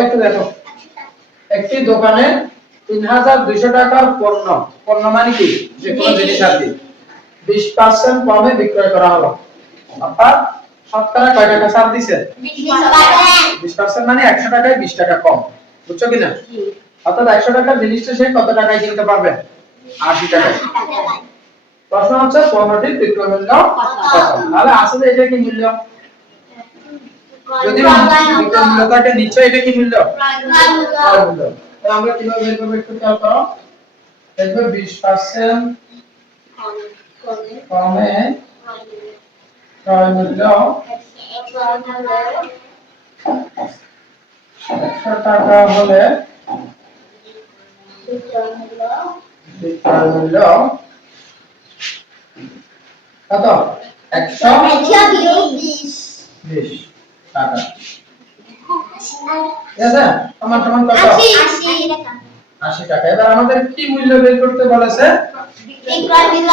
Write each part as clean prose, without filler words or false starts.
একটু দেখো, একটি দোকানে ৩২০০ টাকার পণ্য মানে কি যে কোনো জিনিস আর কি 20% কমে বিক্রয় করা হলো। অর্থাৎ শতকরা কয় টাকা ছাড় দিছে? 20% মানে 100 টাকায় 20 টাকা কম। বুঝছো কিনা? অর্থাৎ 100 টাকার জিনিসটা সে কত টাকায় কিনতে পারবে? 80 টাকায়। প্রশ্ন হচ্ছে পণ্যটির বিক্রয় মূল্য কত? তাহলে আসলে এটা কি মূল্য? যদি বিক্রয় মূল্য থাকে নিশ্চয়ই এটা কি মূল্য? ক্রয় মূল্য। তাহলে আমরা কিভাবে বের করব একটু খেয়াল করো। দেখবে 20% কমে ক্রয় মূল্য 100 টাকা হলে বিক্রয় মূল্য কত? 120 টাকা। এটা সমান সমান কত? 80 টাকা। এবার আমাদের কি মূল্য বের করতে বলেছে? বিক্রয় মূল্য।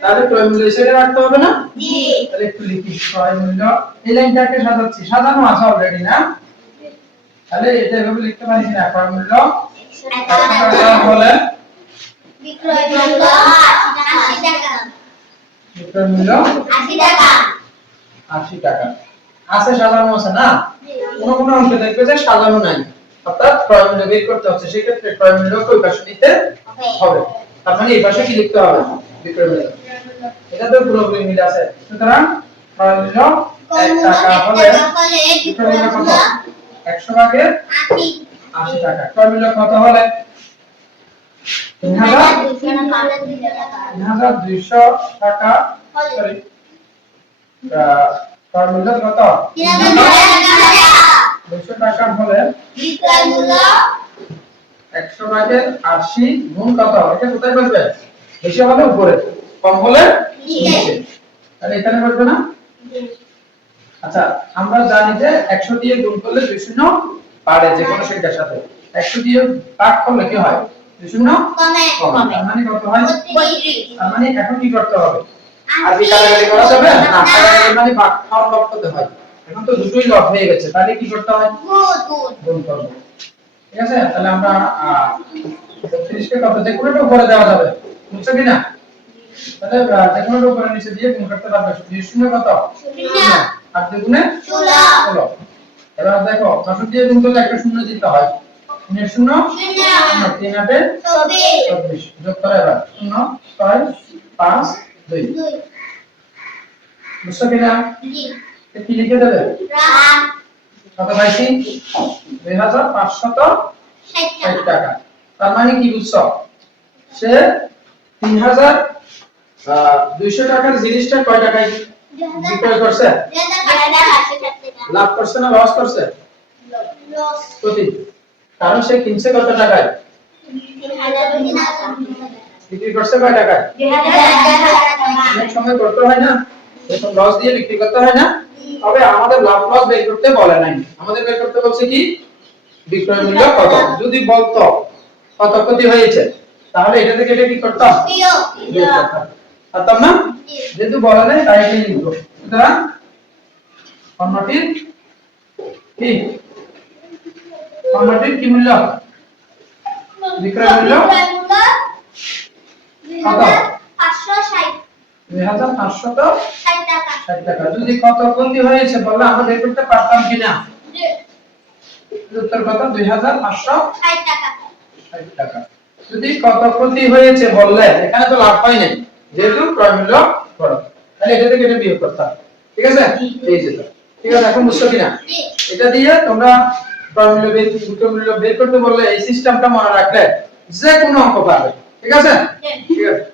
তাহলে ক্রয় মূল্য হিসেবে রাখতে হবে না? জি। তাহলে একটু লিখি ক্রয় মূল্য। এই লাইনটাকে সাজাচ্ছি, সাজানো আছে অলরেডি না? তাহলে এটা এভাবে লিখতে পারি না, ক্রয় মূল্য 100 টাকা হলে বিক্রয় মূল্য 80 টাকা। বিক্রয় মূল্য 80 টাকা। 80 টাকা। আছে সাজানো আছে না? কোন অঙ্কে দেখবে যে সাজানো নাই। অর্থাৎ ক্রয় মূল্য বের করতে হচ্ছে, সেই ক্ষেত্রে ক্রয় মূল্য ওই পাশে নিতে হবে। তার মানে এই পাশে কি লিখতে হবে? বিক্রয় মূল্য। এটা তো পুরোপুরি মিল আছে। সুতরাং ক্রয় মূল্য 1 টাকা হলে বিক্রয় মূল্য কত? 100 ভাগের 80 টাকা। ক্রয় মূল্য কত হলে? ৩২০০ টাকা। সরি, ক্রয় মূল্য কত? 200 টাকা হলে বিক্রয় মূল্য 100 ভাগের 80 গুণ কত? এটা কোথায় বসবে? বেশি হলে উপরে, কম হলে নিচে। তাহলে এখানে বসবে না? আচ্ছা, আমরা জানি যে 100 দিয়ে গুণ করলে 2 শূন্য পারে যে কোনো সংখ্যার সাথে। 100 দিয়ে ভাগ করলে কি হয়? 2 শূন্য কমে। তার মানে কত হয়? 32। তার মানে এখন কি করতে হবে? আর কি কাটাকাটি করা যাবে না? কাটাকাটি মানে ভাগ হর লব করতে হয়। এখন তো দুটোই লব হয়ে গেছে, তাহলে কি করতে হয়? গুণ করব। ঠিক আছে? তাহলে আমরা 32 কে কত যে কোনোটা উপরে দেওয়া যাবে। বুঝছো কি না? তাহলে যে কোনোটা উপরে নিচে দিয়ে গুণ করতে পারবে। 2 শূন্য কত? 0। আর 2 গুণে 16। এবার দেখো 64 দিয়ে গুণ করলে একটা শূন্য দিতে হয়। 0 শূন্য 0 3 8 24 যোগ করে এবার 0 6 5 2। বুঝছো কি না? জি। কি লিখে দেবে? কত পাইছি? 2560 টাকা। তার মানে কি বুঝছো? সে 3200 টাকার জিনিসটা কয় টাকায় বিক্রয় করছে? লাভ করছে না লস করছে? লস। প্রতি। কারণ সে কিনছে কত টাকায়? 3000 টাকা। বিক্রি করছে কয় টাকায়? 2000 টাকা। অনেক সময় করতে হয় না? এরকম লস দিয়ে বিক্রি করতে হয় না? তবে আমাদের লাভ লস বের করতে বলে নাই। আমাদের বের করতে বলছে কি? বিক্রয় মূল্য কত। যদি বলতো কত ক্ষতি হয়েছে, তাহলে এটা থেকে এটা কি করতাম? বিয়োগ করতাম। করতাম না? যেহেতু বলে নাই তাই এটাই লিখব। সুতরাং পণ্যটির কি মূল্য? বিক্রয় মূল্য কত? 2560 টাকা। যদি কত ক্ষতি হয়েছে বললে আমরা বের করতে পারতাম কিনা? জি। উত্তর কত? 2560 টাকা। যদি কত ক্ষতি হয়েছে বললে এখানে তো লাভ হয় নাই, যেহেতু ক্রয় মূল্য বড়, তাহলে এটা থেকে এটা বিয়োগ করতে হবে। ঠিক আছে? এই যেটা। ঠিক আছে, এখন বুঝছো কিনা? জি। এটা দিয়ে তোমরা ক্রয় মূল্য বিক্রয় মূল্য বের করতে বললে এই সিস্টেমটা মনে রাখলে যে কোনো অঙ্ক পাবে। ঠিক আছে? জি। ঠিক আছে।